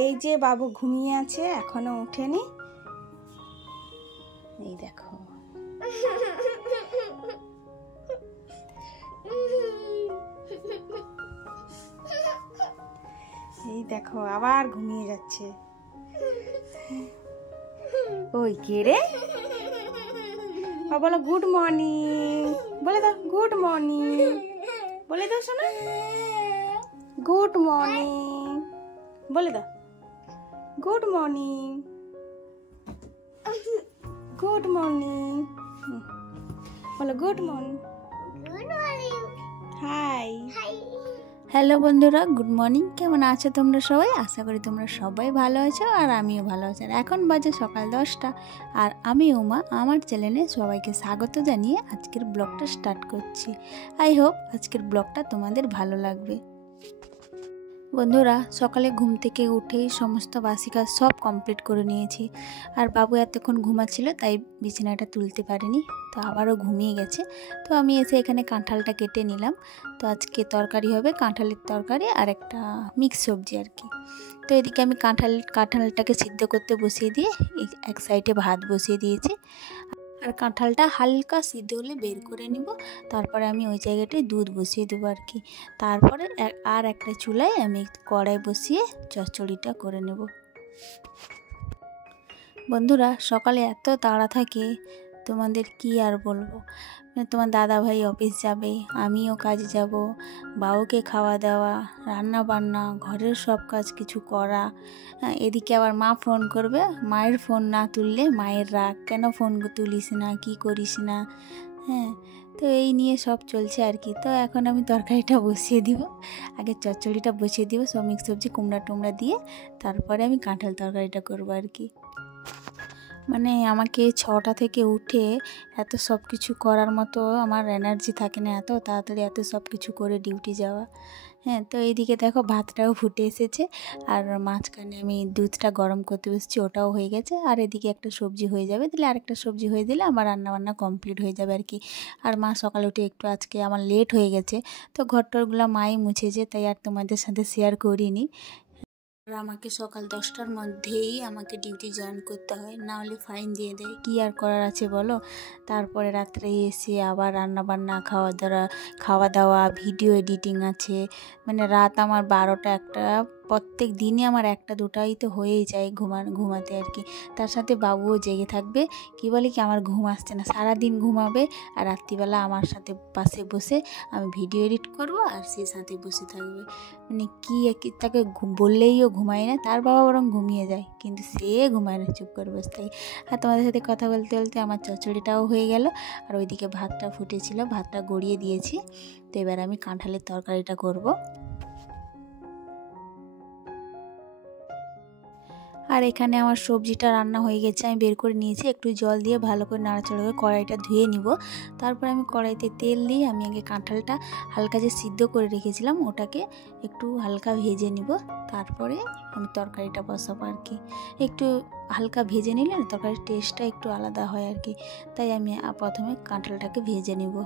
এই যে বাবু ঘুমিয়ে আছে, এখনো ওঠেনি। এই দেখো, এই দেখো আবার ঘুমিয়ে যাচ্ছে। ওই কে রে? বলো গুড মর্নিং, বলে দাও গুড মর্নিং, বলে দাও শোনা, গুড মর্নিং বলে দাও, গুড মর্নিং, গুড মর্নিং বলো, গুড মর্নিং, হাই। হ্যালো বন্ধুরা, গুড মর্নিং। কেমন আছো তোমরা সবাই? আশা করি তোমরা সবাই ভালো আছো আর আমিও ভালো আছি। আর এখন বাজে সকাল 10টা আর আমি উমা আমার চ্যানেলে সবাইকে স্বাগত জানিয়ে আজকের ব্লগটা স্টার্ট করছি। আই হোপ আজকের ব্লগটা তোমাদের ভালো লাগবে। বন্ধুরা, সকালে ঘুম থেকে উঠেই সমস্ত বাসি কাজ সব কমপ্লিট করে নিয়েছি। আর বাবু এতক্ষণ ঘুমাচ্ছিল তাই বিছানাটা তুলতে পারিনি, তো আবারও ঘুমিয়ে গেছে। তো আমি এসে এখানে কাঁঠালটা কেটে নিলাম। তো আজকে তরকারি হবে কাঁঠালের তরকারি আর একটা মিক্স সবজি আর কি। তো এদিকে আমি কাঁঠালটাকে সিদ্ধ করতে বসিয়ে দিয়ে এক সাইডে ভাত বসিয়ে দিয়েছি। আর কাঁঠালটা হালকা সিদ্ধ হলে বের করে নিব, তারপরে আমি ওই জায়গাটায় দুধ বসিয়ে দেবো আর কি। তারপরে আর একটা চুলায় আমি কড়াই বসিয়ে চচ্চড়িটা করে নেব। বন্ধুরা, সকালে এত তাড়া থাকে তোমাদের কি আর বলবো। তোমার দাদা ভাই অফিস যাবে, আমিও কাজে যাব, বাবুকে খাওয়া দাওয়া, রান্না বান্না, ঘরের সব কাজ কিছু করা। এদিকে আবার মা ফোন করবে, মায়ের ফোন না তুললে মায়ের রাগ, কেন ফোন তুলিস না, কি করিস না। হ্যাঁ, তো এই নিয়ে সব চলছে আর কি। তো এখন আমি তরকারিটা বসিয়ে দিব, আগে চচ্চড়িটা বসিয়ে দিব সব মিক্স সবজি কুমড়া টুমড়া দিয়ে, তারপরে আমি কাঁঠাল তরকারিটা করবো আর কি। মানে আমাকে 6টা থেকে উঠে এত সব কিছু করার মতো আমার এনার্জি থাকে না, এত তাড়াতাড়ি এত সব কিছু করে ডিউটি যাওয়া। হ্যাঁ, তো এইদিকে দেখো ভাতটাও ফুটে এসেছে আর মাঝখানে আমি দুধটা গরম করতে বসছি, ওটাও হয়ে গেছে। আর এদিকে একটা সবজি হয়ে যাবে, দিলে আরেকটা সবজি হয়ে দিলে আমার রান্নাবান্না কমপ্লিট হয়ে যাবে আর কি। আর মা সকালে উঠে একটু আজকে আমার লেট হয়ে গেছে, তো ঘরটরগুলো মাই মুছেছে, তাই আর তোমাদের সাথে শেয়ার করিনি। আর আমাকে সকাল 10টার মধ্যেই আমাকে ডিউটি জয়েন করতে হয়, না হলে ফাইন দিয়ে দেয়। কী আর করার আছে বলো। তারপরে রাত্রে এসে আবার রান্নাবান্না, খাওয়া দাওয়া, ভিডিও এডিটিং আছে। মানে রাত আমার 12টা 1টা প্রত্যেক দিনই আমার 1টা 2টাই তো হয়েই যায় ঘুমাতে আর কি। তার সাথে বাবুও জেগে থাকবে, কি বলে কি আমার ঘুম আসছে না, সারাদিন ঘুমাবে আর রাত্রিবেলা আমার সাথে পাশে বসে আমি ভিডিও এডিট করব আর সে সাথে বসে থাকবে। মানে কি তাকে বললেইও ঘুমায় না, তার বাবা বরং ঘুমিয়ে যায় কিন্তু সে ঘুমায় না, চুপ করে বসে থাকে। আর তোমাদের সাথে কথা বলতে বলতে আমার চচ্চড়িটাও হয়ে গেল আর ওইদিকে ভাতটা ফুটেছিল, ভাতটা গড়িয়ে দিয়েছি। তো এবার আমি কাঁঠালের তরকারিটা করব। আর এখানে আমার সবজিটা রান্না হয়ে গেছে, আমি বের করে নিয়েছি। একটু জল দিয়ে ভালো করে নাড়াচাড়া করে কড়াইটা ধুয়ে নিব। তারপরে আমি কড়াইতে তেল দিয়ে আমি আগে কাঁঠালটা হালকা যে সিদ্ধ করে রেখেছিলাম ওটাকে একটু হালকা ভেজে নিব, তারপরে আমি তরকারিটা বসাবো আর কি। একটু হালকা ভেজে নিলে না তরকারির টেস্টটা একটু আলাদা হয় আর কি, তাই আমি প্রথমে কাঁঠালটাকে ভেজে নিব।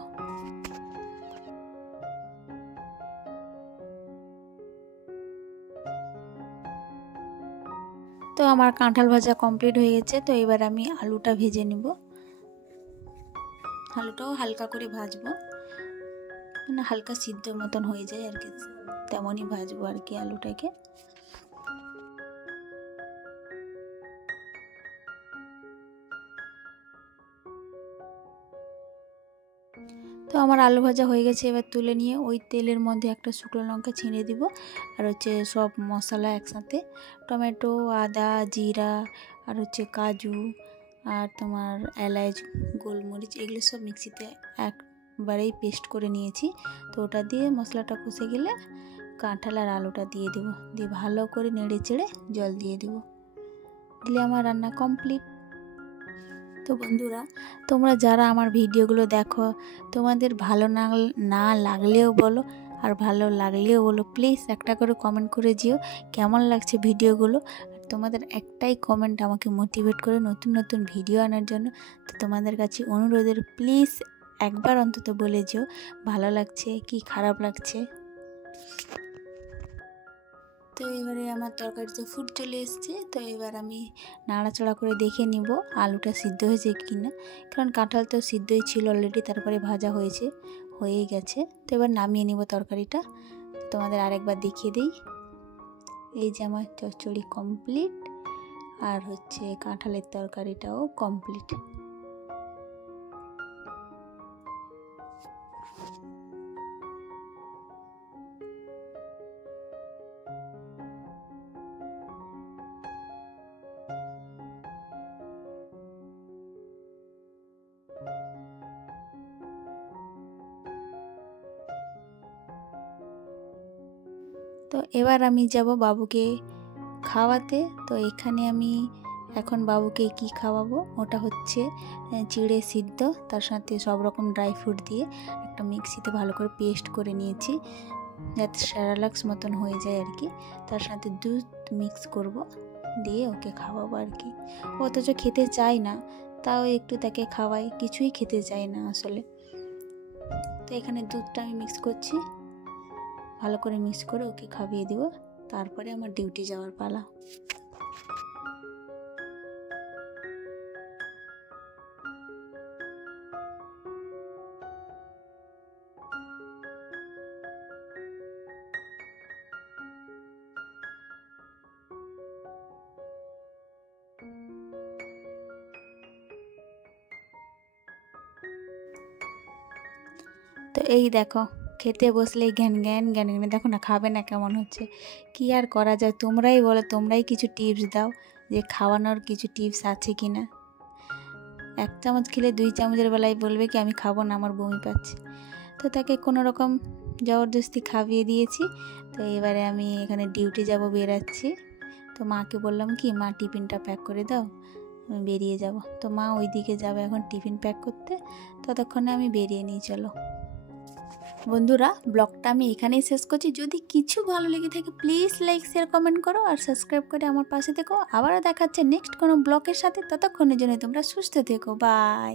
তো আমার কাঁঠাল ভাজা কমপ্লিট হয়ে গেছে, তো এবার আমি আলুটা ভেজে নিব। আলুটাও হালকা করে ভাজবো, মানে হালকা সিদ্ধ মতন হয়ে যায় আর কি, তেমনই ভাজবো আর কি আলুটাকে। তো আমার আলু ভাজা হয়ে গেছে, এবার তুলে নিয়ে ওই তেলের মধ্যে একটা শুকনো লঙ্কা ছিঁড়ে দিব আর হচ্ছে সব মশলা একসাথে, টমেটো, আদা, জিরা আর হচ্ছে কাজু আর তোমার এলাচ, গোলমরিচ, এগুলো সব মিক্সিতে একবারেই পেস্ট করে নিয়েছি। তো ওটা দিয়ে মশলাটা কষে গেলে কাঁঠাল আর আলুটা দিয়ে দেবো, দিয়ে ভালো করে নেড়ে চেড়ে জল দিয়ে দেবো, দিলে আমার রান্না কমপ্লিট। তো বন্ধুরা, তোমরা যারা আমার ভিডিওগুলো দেখো, তোমাদের ভালো না লাগলেও বলো আর ভালো লাগলেও বলো, প্লিজ একটা করে কমেন্ট করে যেও কেমন লাগছে ভিডিওগুলো। আর তোমাদের একটাই কমেন্ট আমাকে মোটিভেট করে নতুন নতুন ভিডিও আনার জন্য। তো তোমাদের কাছে অনুরোধের প্লিজ একবার অন্তত বলে যেও ভালো লাগছে কি খারাপ লাগছে। তো এবারে আমার তরকারিতে ফুট চলে এসছে। তো এবার আমি নাড়াচাড়া করে দেখে নিব আলুটা সিদ্ধ হয়েছে কি না, কারণ কাঁঠাল তো সিদ্ধই ছিল অলরেডি, তারপরে ভাজা হয়েই গেছে। তো এবার নামিয়ে নিব তরকারিটা। তোমাদের আরেকবার দেখিয়ে দিই, এই যে আমার চচ্চড়ি কমপ্লিট, আর হচ্ছে কাঁঠালের তরকারিটাও কমপ্লিট। তো এবার আমি যাব বাবুকে খাওয়াতে। তো এখানে আমি এখন বাবুকে কি খাওয়াবো, ওটা হচ্ছে চিড়ে সিদ্ধ, তার সাথে সব রকম ড্রাই ফ্রুট দিয়ে একটা মিক্সিতে ভালো করে পেস্ট করে নিয়েছি, যাতে সেরেলাক্স মতন হয়ে যায় আর কি। তার সাথে দুধ মিক্স করব, দিয়ে ওকে খাওয়াবো আর কি। অথচ খেতে চায় না, তাও একটু তাকে খাওয়াই, কিছুই খেতে চায় না আসলে। তো এখানে দুধটা আমি মিক্স করছি, ভালো করে মিক্স করে ওকে খাইয়ে দিব, তারপরে আমার ডিউটি যাওয়ার পালা। তো এই দেখো, খেতে বসলেই জ্ঞান জ্ঞান জ্ঞান জ্ঞান, দেখো না খাবে না কেমন হচ্ছে। কি আর করা যায়, তোমরাই বলো, তোমরাই কিছু টিপস দাও যে খাওয়ানোর কিছু টিপস আছে কি না। 1 চামচ খেলে 2 চামচের বেলায় বলবে কি আমি খাবো না, আমার বমি পাচ্ছে। তো তাকে কোনো রকম জবরদস্তি খাইয়ে দিয়েছি। তো এবারে আমি এখানে ডিউটি যাব, বেরাচ্ছি। তো মাকে বললাম কি, মা টিফিনটা প্যাক করে দাও, আমি বেরিয়ে যাব। তো মা ওই দিকে যাবে এখন টিফিন প্যাক করতে, ততক্ষণে আমি বেরিয়ে নিই। চলো বন্ধুরা, ব্লগটা আমি এখানেই শেষ করছি। যদি কিছু ভালো লেগে থাকে প্লিজ লাইক শেয়ার কমেন্ট করো, আর সাবস্ক্রাইব করে আমার পাশে থেকো। আবারও দেখাচ্ছে নেক্সট কোনো ব্লগের সাথে, ততক্ষণের জন্য তোমরা সুস্থ থেকো। বাই।